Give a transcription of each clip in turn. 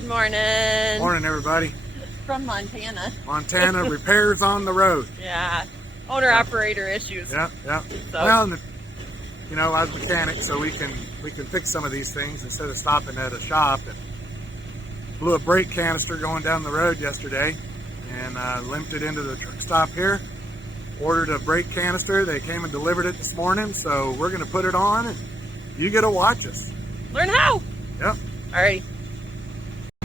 Good morning. Morning, everybody. From Montana. Montana, repairs on the road. Yeah. Owner-operator issues. Yeah. So. Well, you know, I was a mechanic, so we can fix some of these things instead of stopping at a shop. And blew a brake canister going down the road yesterday, and limped it into the truck stop here. Ordered a brake canister. They came and delivered it this morning, so we're going to put it on, and you get to watch us. Learn how. Yep. All right.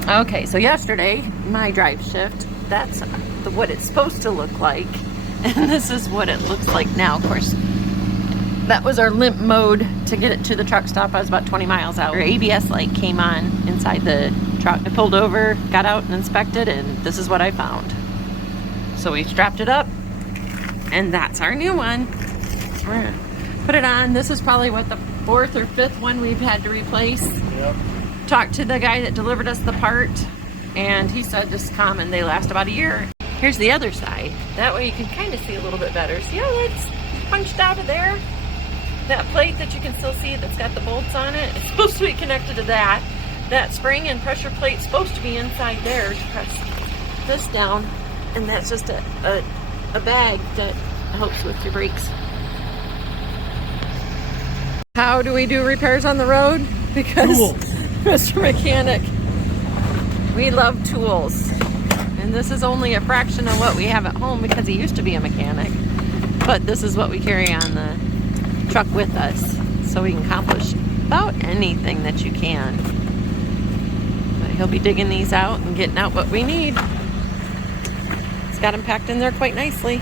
Okay, so yesterday, my drive shift, that's what it's supposed to look like. And this is what it looks like now. Of course, that was our limp mode to get it to the truck stop. I was about 20 miles out. Our ABS light came on inside the truck. I pulled over, got out and inspected, and this is what I found. So we strapped it up, and that's our new one. So we're gonna put it on. This is probably what, the 4th or 5th one we've had to replace. Yep. Talked to the guy that delivered us the part, and he said just common, they last about a year. Here's the other side. That way you can kind of see a little bit better. See how it's punched out of there? That plate that you can still see that's got the bolts on it, it's supposed to be connected to that. That spring and pressure plate's supposed to be inside there to press this down, and that's just a bag that helps with your brakes. How do we do repairs on the road? Because Cool. Mr. Mechanic, we love tools, and this is only a fraction of what we have at home because he used to be a mechanic, but this is what we carry on the truck with us, so we can accomplish about anything that you can. But he'll be digging these out and getting out what we need. It's got them packed in there quite nicely.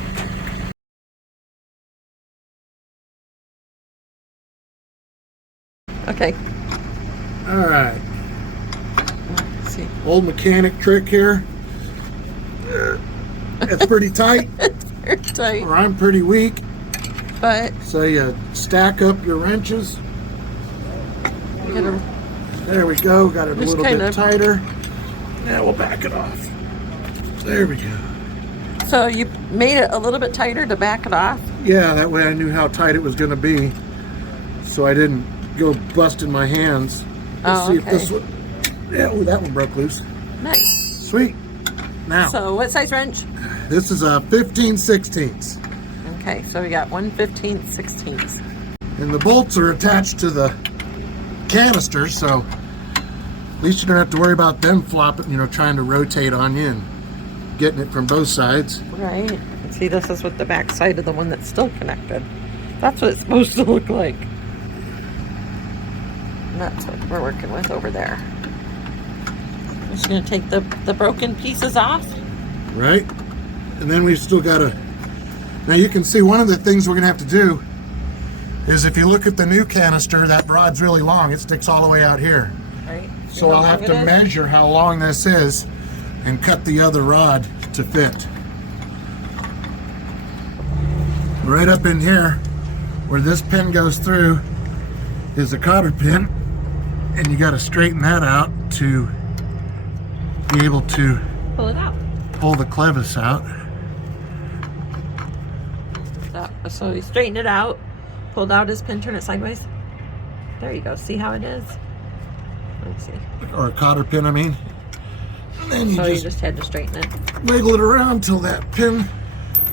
Okay. All right. Let's see. Old mechanic trick here. It's pretty tight, Very tight, or I'm pretty weak. but So you stack up your wrenches. you gotta, There we go. Got it a Just little kinda- bit tighter. Now we'll back it off. There we go. so you made it a little bit tighter to back it off. Yeah, that way I knew how tight it was going to be, so I didn't go busting my hands. Let's Oh, see if okay. this one. Yeah, ooh, that one broke loose. Nice. Sweet. Now, So what size wrench? this is a 15/16, Okay, so we got 1/15/16. and the bolts are attached to the canister, so at least you don't have to worry about them flopping, you know, trying to rotate on you and getting it from both sides. Right. See, this is what the back side of the one that's still connected. That's what it's supposed to look like. And that's what we're working with over there. I'm just gonna take the broken pieces off. Right? And then we've still got to, now you can see one of the things we're going to have to do is, if you look at the new canister, that rod's really long. It sticks all the way out here. Right. So I'll have to measure how long this is and cut the other rod to fit. Right up in here, where this pin goes through, is a cotter pin, and you got to straighten that out to be able to Pull it out. pull the clevis out. So he straightened it out, pulled out his pin, turn it sideways. There you go. See how it is? Let's see. Or a cotter pin, I mean. And then you So you just just had to straighten it. wiggle it around till that pin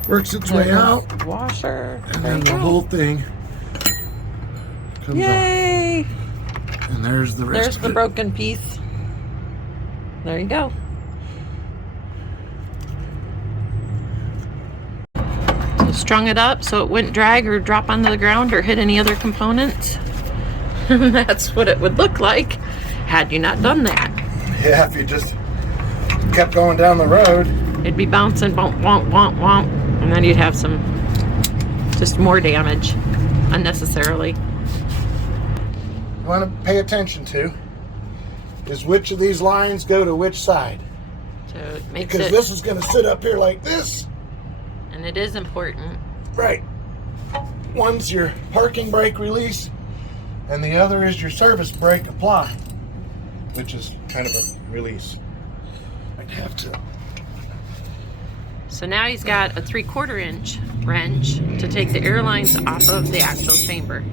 works its way out, Washer. and There then you the go. whole thing comes Yay! off. And there's the rest There's of the it. broken piece. There you go. So strung it up so it wouldn't drag or drop onto the ground or hit any other components. And that's what it would look like had you not done that. Yeah, if you just kept going down the road. It'd be bouncing, womp, womp, womp, womp, and then you'd have some, just more damage unnecessarily. You want to pay attention to is which of these lines go to which side. So it makes Because it, this is going to sit up here like this. and it is important. Right. One's your parking brake release, and the other is your service brake apply, which is kind of a release. I'd have to. So now he's got a 3/4 inch wrench to take the air lines off of the axle chamber.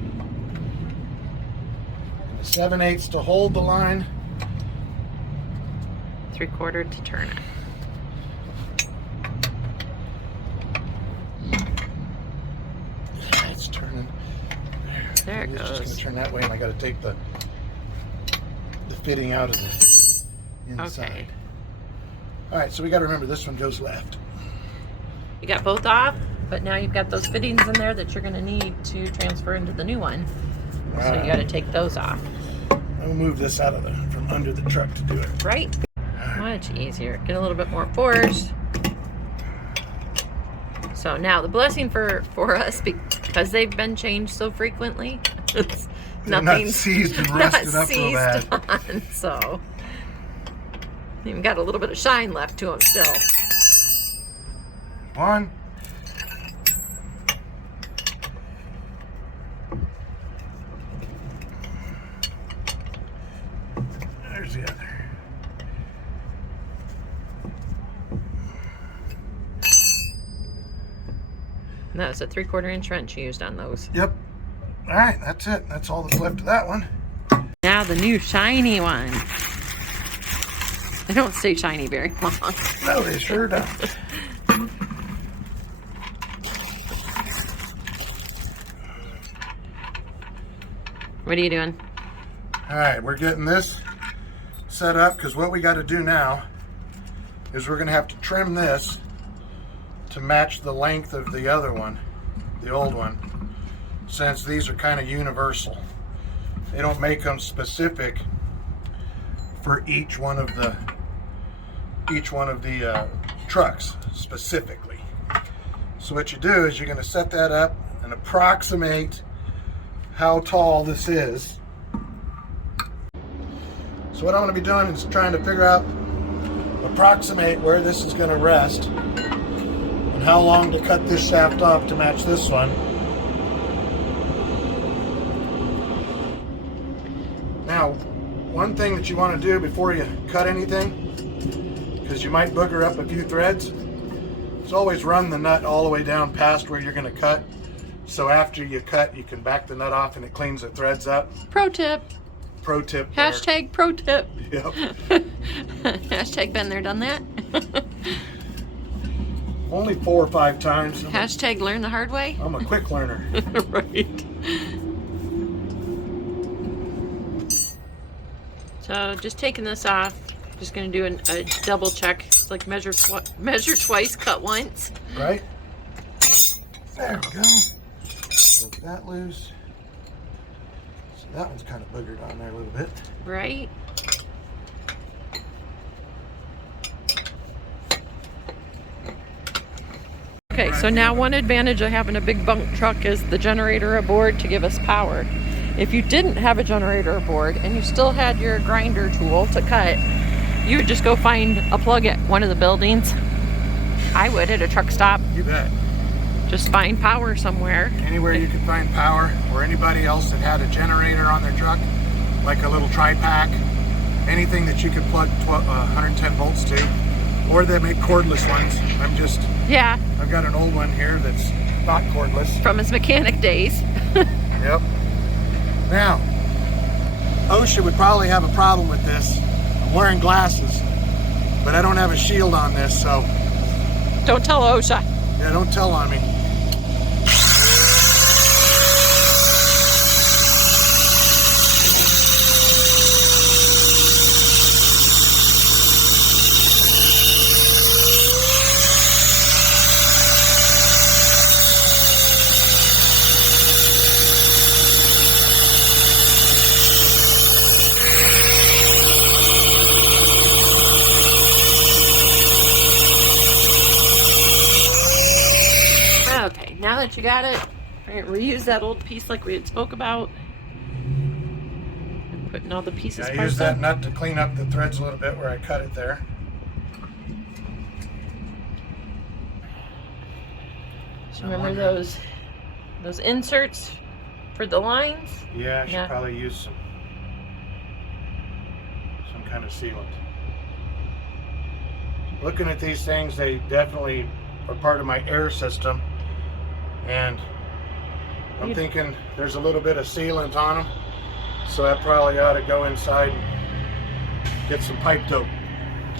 7/8 to hold the line, 3/4 to turn it. Yeah, it's turning. There it It's goes. just going to turn that way, and I got to take the fitting out of the inside. Okay. All right, so we got to remember this one goes left. You got both off, but now you've got those fittings in there that you're going to need to transfer into the new one. So you got to take those off. I'll move this out of from under the truck to do it. Right? Much easier. Get a little bit more force. So now the blessing for us, because they've been changed so frequently, nothing's seized and rusted up real bad. on. So even got a little bit of shine left to them still. One. There's the other. And that was a 3/4 inch wrench used on those. Yep. All right, that's it. That's all that's left of that one. Now the new shiny one. They don't stay shiny very long. No, they sure don't. What are you doing? All right, we're getting this set up because what we got to do now is we're going to have to trim this to match the length of the other one, the old one, since these are kind of universal. They don't make them specific for each one of the trucks specifically. So what you do is you're going to set that up and approximate how tall this is. So what I'm going to be doing is trying to figure out, approximate where this is going to rest and how long to cut this shaft off to match this one. Now, one thing that you want to do before you cut anything, because you might booger up a few threads, is always run the nut all the way down past where you're going to cut. So after you cut, you can back the nut off and it cleans the threads up. Pro tip. Pro tip. There. Hashtag pro tip. Yep. Hashtag been there, done that. Only 4 or 5 times. Hashtag learn the hard way. I'm a quick learner. Right. So just taking this off, just going to do a double check. It's like measure twice, cut once. Right? There we go. Let that loose. So that one's kind of boogered on there a little bit. Right. Okay, so now one advantage of having a big bunk truck is the generator aboard to give us power. If you didn't have a generator aboard and you still had your grinder tool to cut, you would just go find a plug at one of the buildings. I would at a truck stop. You bet. Just find power somewhere. Anywhere you could find power, or anybody else that had a generator on their truck, like a little tri-pack, anything that you could plug 110 volts to, or they make cordless ones. I've got an old one here that's not cordless. From his mechanic days. Yep. Now, OSHA would probably have a problem with this. I'm wearing glasses, but I don't have a shield on this, so. Don't tell OSHA. Yeah, don't tell on me. Now that you got it, we're gonna reuse that old piece like we had spoke about. And putting all the pieces I use that nut to clean up the threads a little bit where I cut it there. So remember those inserts for the lines? Yeah, I should probably use some kind of sealant. Looking at these things, they definitely are part of my air system. And I'm thinking there's a little bit of sealant on them, so I probably ought to go inside and get some pipe dope.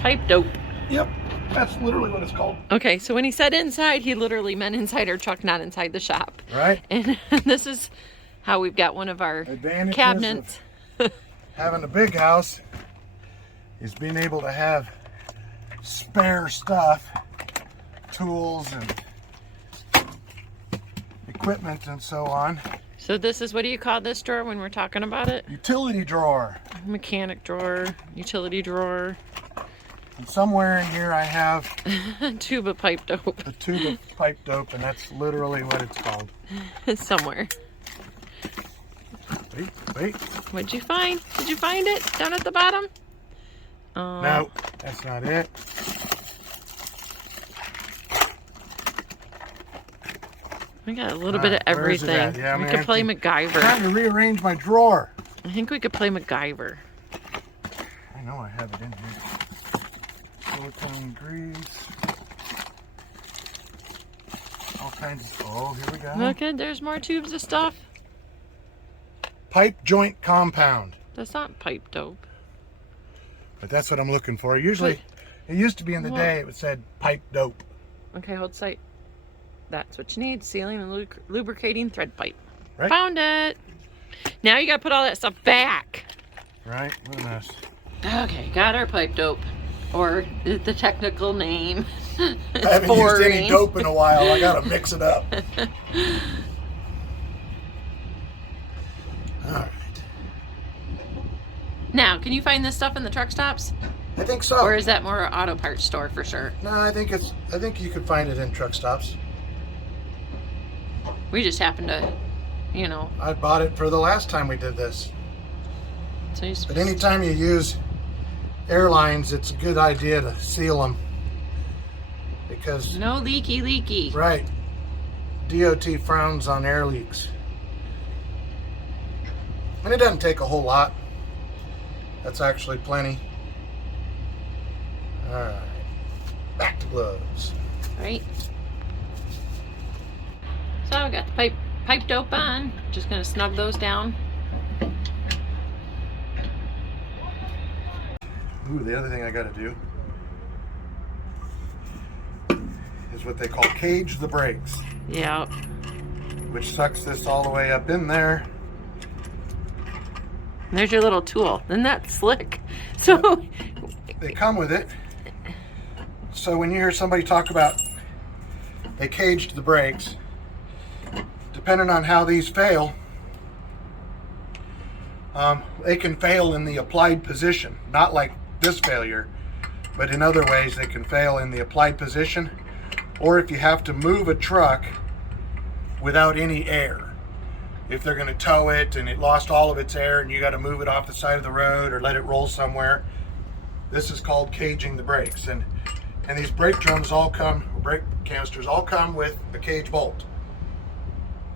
Pipe dope. Yep, that's literally what it's called. Okay, so when he said inside, he literally meant inside our truck, not inside the shop. Right. And this is how we've got one of our Advantages cabinets. of having a big house is being able to have spare stuff, tools and equipment and so on. So this is, what do you call this drawer when we're talking about it? Utility drawer. Mechanic drawer, utility drawer. And somewhere in here I have Tube of pipe dope. a tube of pipe dope, and that's literally what it's called. Somewhere. Wait. What'd you find? Did you find it down at the bottom? No, that's not it. We got a little bit of where is it everything. at? Yeah, We man, could play I'm MacGyver. trying to rearrange my drawer. I think we could play MacGyver. I know I have it in here. Silicone grease. All kinds of, oh, here we go. Look at, there's more tubes of stuff. Pipe joint compound. That's not pipe dope. But that's what I'm looking for. Usually, it used to be in the day, it said pipe dope. Okay, hold sight. That's what you need. Sealing and lubricating thread pipe. Right. Found it. Now you gotta put all that stuff back. Right, what a mess. Okay, got our pipe dope. Or the technical name. I haven't used any dope in a while. I gotta mix it up. Alright. Now, can you find this stuff in the truck stops? I think so. Or is that more an auto parts store for sure? No, I think you could find it in truck stops. We just happened to, you know. I bought it for the last time we did this. So you But anytime you use airlines, it's a good idea to seal them. Because, no leaky. right, DOT frowns on air leaks. And it doesn't take a whole lot. That's actually plenty. Alright, back to gloves. Right. So I got the pipe dope on. Just gonna snug those down. Ooh, the other thing I gotta do is what they call cage the brakes, Yeah. which sucks this all the way up in there. And there's your little tool. Isn't that slick? So They come with it. So when you hear somebody talk about they caged the brakes, depending on how these fail, they can fail in the applied position. Not like this failure, but in other ways they can fail in the applied position, or if you have to move a truck without any air. If they're going to tow it and it lost all of its air and you got to move it off the side of the road or let it roll somewhere, this is called caging the brakes. And these brake drums all come, or brake canisters all come with a cage bolt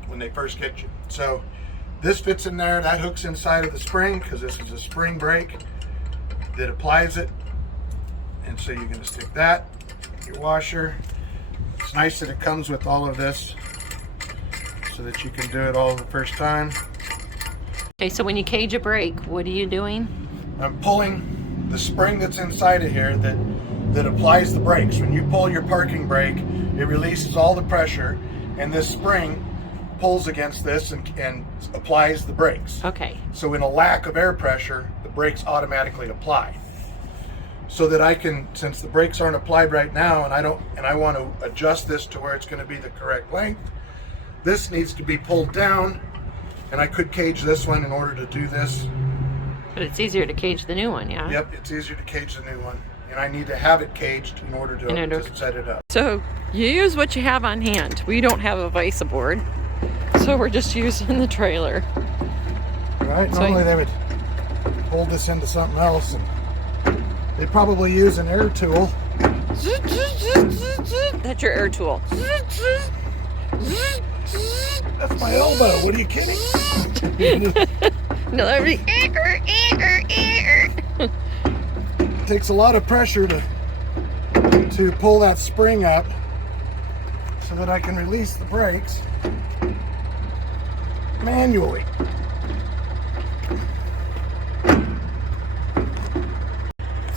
when they first get you. So this fits in there, that hooks inside of the spring because this is a spring brake that applies it. And so you're going to stick that, your washer. It's nice that it comes with all of this so that you can do it all the first time. okay, so when you cage a brake, what are you doing? I'm pulling the spring that's inside of here that applies the brakes. When you pull your parking brake, it releases all the pressure, and this spring pulls against this and applies the brakes. Okay. So in a lack of air pressure, the brakes automatically apply. So that I can, since the brakes aren't applied right now, and I want to adjust this to where it's going to be the correct length, this needs to be pulled down, and I could cage this one in order to do this. But it's easier to cage the new one, yeah? Yep, it's easier to cage the new one, and I need to have it caged in order to set it up. So you use what you have on hand. We don't have a Visa board, so we're just using the trailer. Right, normally they would hold this into something else, and they'd probably use an air tool. That's your air tool. That's my elbow, what are you kidding? No, that'd be... It takes a lot of pressure to pull that spring up so that I can release the brakes manually.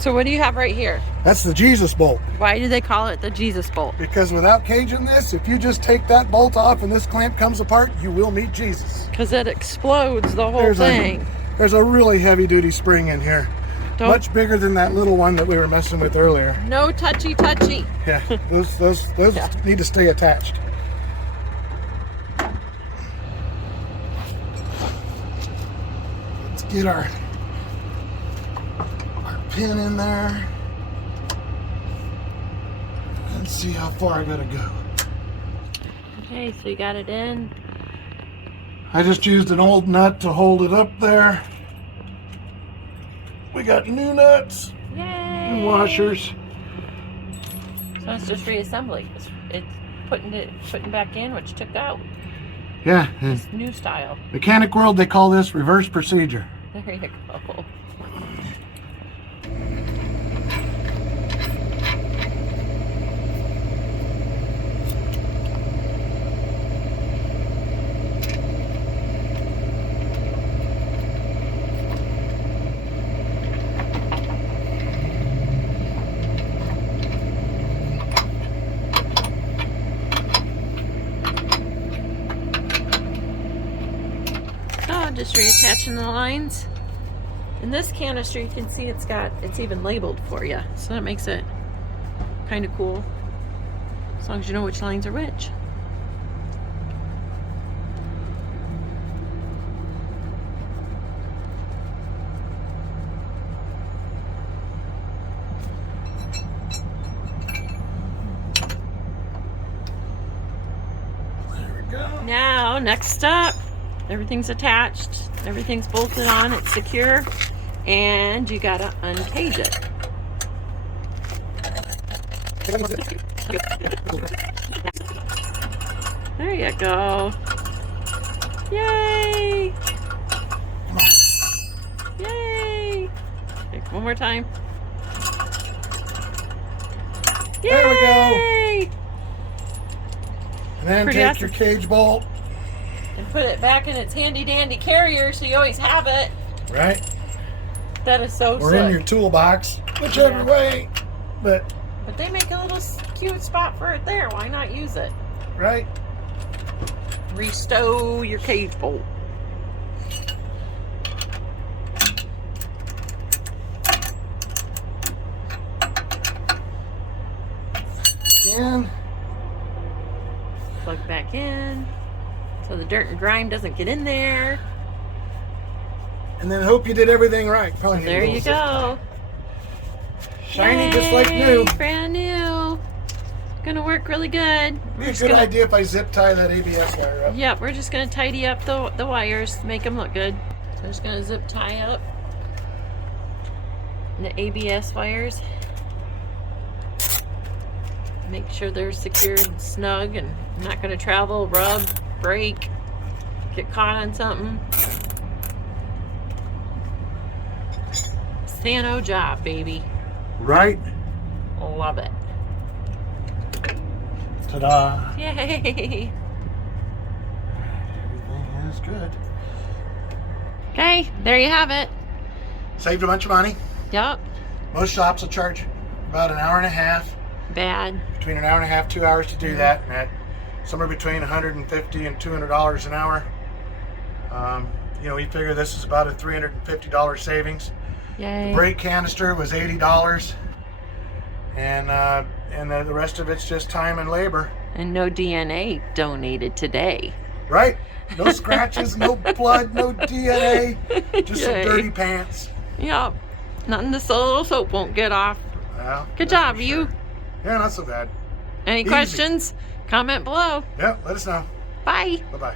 So what do you have right here? That's the Jesus bolt. Why do they call it the Jesus bolt? Because without caging this, if you just take that bolt off and this clamp comes apart, you will meet Jesus. Because it explodes the whole thing. There's a really heavy duty spring in here. Much bigger than that little one that we were messing with earlier. No touchy. Yeah, those need to stay attached. Let's get our pin in there and see how far I gotta go. Okay, so you got it in. I just used an old nut to hold it up there. We got new nuts. Yay! And washers. So it's just reassembly. It's putting back in what you took out. Yeah. It's new style. Mechanic world, they call this reverse procedure. There you go. Just reattaching the lines. In this canister you can see it's even labeled for you, so that makes it kind of cool as long as you know which lines are which. There we go. Now next up, everything's attached, everything's bolted on, it's secure, and you gotta uncage it. There you go. Yay! Yay! Okay, one more time. Yay! There we go. And then Pretty take awesome. your cage bolt. And put it back in its handy dandy carrier so you always have it. Right. That is so Or sick. in your toolbox, whichever way. But they make a little cute spot for it there. Why not use it? right. Restow your cage bolt. Again. Plug back in so the dirt and grime doesn't get in there. And then hope you did everything right. Probably need a There little you zip tie. go. Shiny just like new. Brand new. Gonna work really good. Be a good idea if I zip tie that ABS wire up. Yep, we're just gonna tidy up the wires, make them look good. So I'm just gonna zip tie up the ABS wires. Make sure they're secure and snug and not gonna travel, rub, break, get caught on something. Sano job, baby. Right? Love it. Ta-da. Yay! Everything is good. Okay, there you have it. Saved a bunch of money. Yep. Most shops will charge about an hour and a half. Bad. Between an hour and a half, 2 hours to do that, and at somewhere between $150 and $200 an hour. You know, we figure this is about a $350 savings. Yay. The brake canister was $80, and the rest of it's just time and labor. And no DNA donated today. Right? No scratches, no blood, no DNA, just some Yay. dirty pants. Yep. Nothing this little soap won't get off. Well, Good that's job, for you. sure. Yeah, not so bad. Any Easy. questions? Comment below. Yeah, let us know. Bye. Bye-bye.